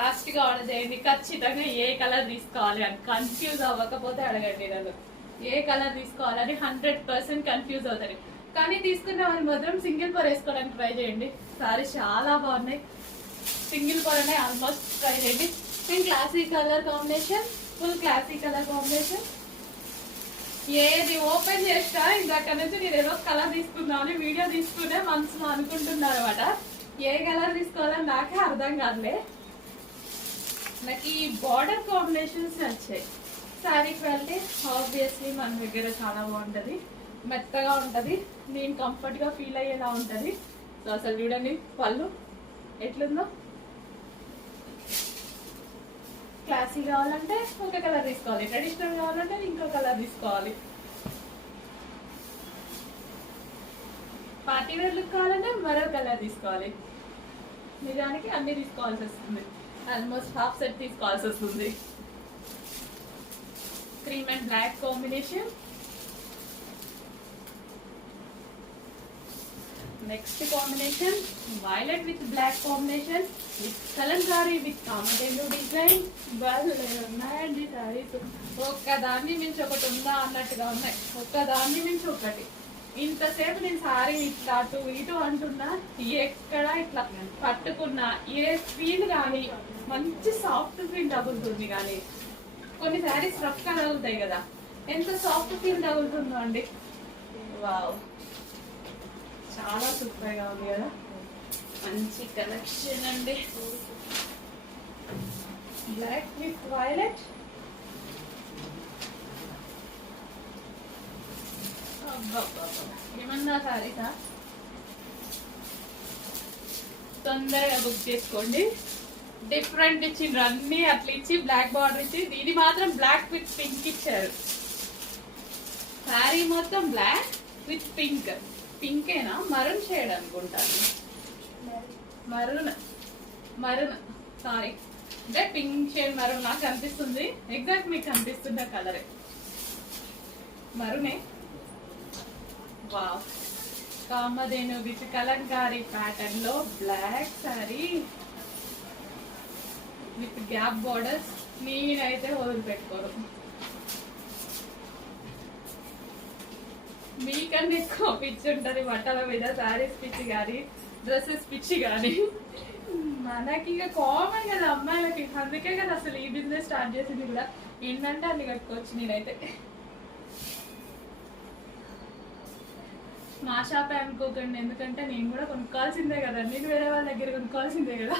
ఫాస్ట్గా ఆర్డర్ చేయండి. ఖచ్చితంగా ఏ కలర్ తీసుకోవాలి అని కన్ఫ్యూజ్ అవ్వకపోతే అడగండి నన్ను. ఏ కలర్ తీసుకోవాలని 100% కన్ఫ్యూజ్ అవుతారు. కానీ తీసుకున్న వాళ్ళు మాత్రం సింగిల్ పొర వేసుకోవడానికి ట్రై చేయండి. సారీ చాలా బాగున్నాయి. సింగిల్ పొరనే ఆల్మోస్ట్ ట్రై చేయండి. And classy colour combination, full classy colour combination. ఏది ఓపెన్ చేస్తా ఇందాక నుంచి నేను ఏదో కలర్ తీసుకుందామని వీడియో తీసుకునే మనసులో అనుకుంటున్నారు అనమాట. ఏ కలర్ తీసుకోవాలని నాకే అర్థం కాదులే. నాకు ఈ బార్డర్ కాంబినేషన్స్ నచ్చాయి. శారీ క్వాలిటీ ఆబ్వియస్లీ మన దగ్గర చాలా బాగుంటుంది, మెత్తగా ఉంటుంది, నేను కంఫర్ట్గా ఫీల్ అయ్యేలా ఉంటుంది. సో అసలు చూడండి పళ్ళు ఎట్లుందో. క్లాసీ కావాలంటే ఒక కలర్ తీసుకోవాలి, ట్రెడిషనల్ కావాలంటే ఇంకో కలర్ తీసుకోవాలి, పార్టీ వేర్ లుక్ కావాలంటే మరో కలర్ తీసుకోవాలి. నిజానికి అన్ని తీసుకోవాల్సి వస్తుంది. ఆల్మోస్ట్ హాఫ్ సెట్ తీసుకోవాల్సి వస్తుంది. Cream and black combination. Next combination violet with black combination with Kalamkari with Kamadhenu design. ఉన్నాయండి సారీస్, ఒక్కదాన్ని మించి ఒకటి ఉందా అన్నట్టుగా ఉన్నాయి. ఒక్కదాన్ని మించి ఒకటి. ఇంతసేపు నేను సారీ ఇట్లా అటు ఇటు అంటున్నా, ఎక్కడ ఇట్లా పట్టుకున్నా ఏ ఫీల్ కానీ మంచి సాఫ్ట్ ఫీల్ తగులుతుంది. కానీ కొన్ని శారీస్ రఫ్ గా తగులుతాయి కదా, ఎంత సాఫ్ట్ ఫీల్ తగులుతుందో అండి. వావ్, చాలా సూపర్ గా ఉంది కదా. మంచి కలెక్షన్ అండి. Black with violet. ఏమన్నా సారీసా, తొందరగా బుక్ చేసుకోండి. డిఫరెంట్ ఇచ్చిండ్రు, అన్ని అట్లా ఇచ్చి బ్లాక్ బార్డర్ ఇచ్చి, ఇది మాత్రం బ్లాక్ విత్ పింక్ ఇచ్చారు. శారీ మొత్తం బ్లాక్ విత్ పింక్. పింకేనా, మరూన్ షేడ్ అనుకుంటాను. మరూన్ సారీ, అంటే పింక్ షేడ్ మరూన్ నాకు కనిపిస్తుంది. ఎగ్జాక్ట్ మీకు కనిపిస్తున్న కలరే మరూనే. Wow, Kamadhenu with Kalamkari pattern లో black sari with gap borders. నేనైతే వదిలిపెట్టుకోరు. మీకన్నా ఎక్కువ పిచ్చి ఉంటుంది బట్టల మీద, శారీస్ పిచ్చి కానీ డ్రెస్సెస్ పిచ్చి కానీ. మనకి ఇక కామన్ కదా అమ్మాయిలకి. అందుకే కదా అసలు ఈ బిజినెస్ స్టార్ట్ చేసింది కూడా. ఏంటంటే అన్ని కట్టుకోవచ్చు. నేనైతే మా షాపే అనుకోకండి, ఎందుకంటే నేను కూడా కొనుక్కోవాల్సిందే కదా, నేను వేరే వాళ్ళ దగ్గర కొనుక్కోవాల్సిందే కదా.